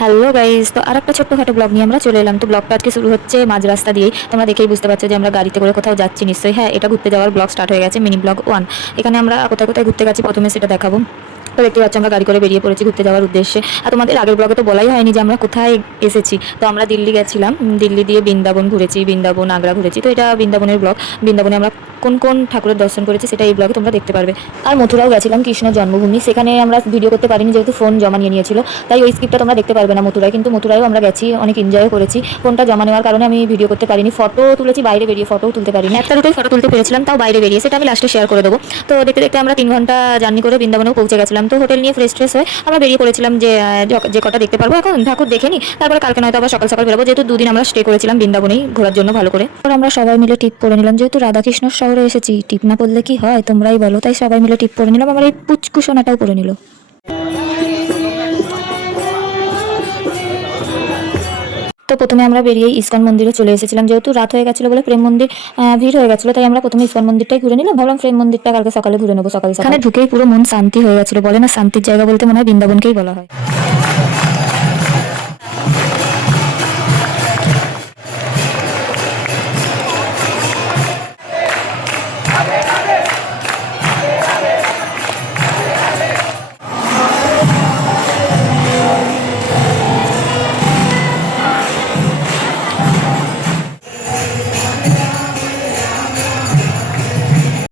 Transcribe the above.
Hello guys, তো আরেকটা ছোট্টখাটো blog নিয়ে আমরা চলে এলাম। তো ব্লগটা আজকে শুরু হচ্ছে মাঝ রাস্তা দিয়েই। তোমরা দেখেই বুঝতে পারছো যে আমরা গাড়িতে করে কোথাও যাচ্ছি নিশ্চয়ই। হ্যাঁ, এটা ঘুরতে যাওয়ার ব্লগ স্টার্ট হয়ে গেছে, মিনি ব্লগ 1। এখানে আমরা কোথায় কোথায় ঘুরতে গেছি প্রথমে সেটা দেখাবো। তো দেখতে পাচ্ছি আমরা গাড়ি করে বেরিয়ে পড়েছি ঘুরতে যাওয়ার উদ্দেশ্যে। আর তোমাদের আগের ব্লগে তো বলাই হয়নি যে আমরা কোথায় এসেছি। তো আমরা দিল্লি গেছিলাম, দিল্লি দিয়ে বৃন্দাবন ঘুরেছি, বৃন্দাবন আগ্রা ঘুরেছি। তো এটা বৃন্দাবনের ব্লগ। বৃন্দাবনে আমরা কোন কোন ঠাকুরের দর্শন করেছি সেটা এই ব্লগে তোমরা দেখতে পারবে। আর মথুরাও গেছিলাম, কৃষ্ণের জন্মভূমি। সেখানে আমরা ভিডিও করতে পারিনি যেহেতু ফোন জমা নিয়ে নিয়েছিল, তাই ওই স্ক্রিপ্টটা তোমরা দেখতে পারবে না মথুরায়। কিন্তু মথুরায়ও আমরা গেছি, অনেক এনজয় করেছি। ফোনটা জমা নেওয়ার কারণে আমি ভিডিও করতে পারিনি, ফটো তুলেছি, বাইরে বেরিয়ে ফটোও তুলতে পারিনি। একটা দুটোই ফটো তুলতে পেরেছিলাম, তাও বাইরে বেরিয়ে, সেটা আমি লাস্টে শেয়ার করে দেবো। তো দেখতে দেখতে আমরা 3 ঘন্টা জার্নি করে বৃন্দাবনেও পৌঁছে গেছিলাম। তো হোটেল নিয়ে ফ্রেশ ট্রেশ হয়ে আমরা বেরিয়ে পড়েছিলাম যে যে কটা দেখতে পারবো এখন ঠাকুর দেখে নি, তারপরে কালকে নয়তো আবার সকাল সকাল বেরোবো, যেহেতু 2 দিন আমরা স্টে করেছিলাম বৃন্দাবনেই ঘোরার জন্য ভালো করে। তো আমরা সবাই মিলে টিপ পরে নিলাম, যেহেতু রাধাকৃষ্ণ শহরে এসেছি, টিপ না পরলে কি হয় তোমরাই বলো। তাই সবাই মিলে টিপ পরে নিলাম, আমার এই পুচকু সোনাটাও পরে নিল। তো প্রথমে আমরা বেরিয়ে ইসকন মন্দিরে চলে এসেছিলাম, যেহেতু রাত হয়ে গেছিলো বলে প্রেম মন্দির ভিড় হয়ে গেছিলো, তাই আমরা প্রথমে ইসকন মন্দিরটাই ঘুরে নিলাম। ভাবলাম প্রেম মন্দিরটা কালকে সকালে ঘুরে নেবো। সকালে ঢুকেই পুরো মন শান্তি হয়ে গেছিলো, বলে না শান্তির জায়গা বলতে মনে হয় বৃন্দাবনকেই বলা হয়।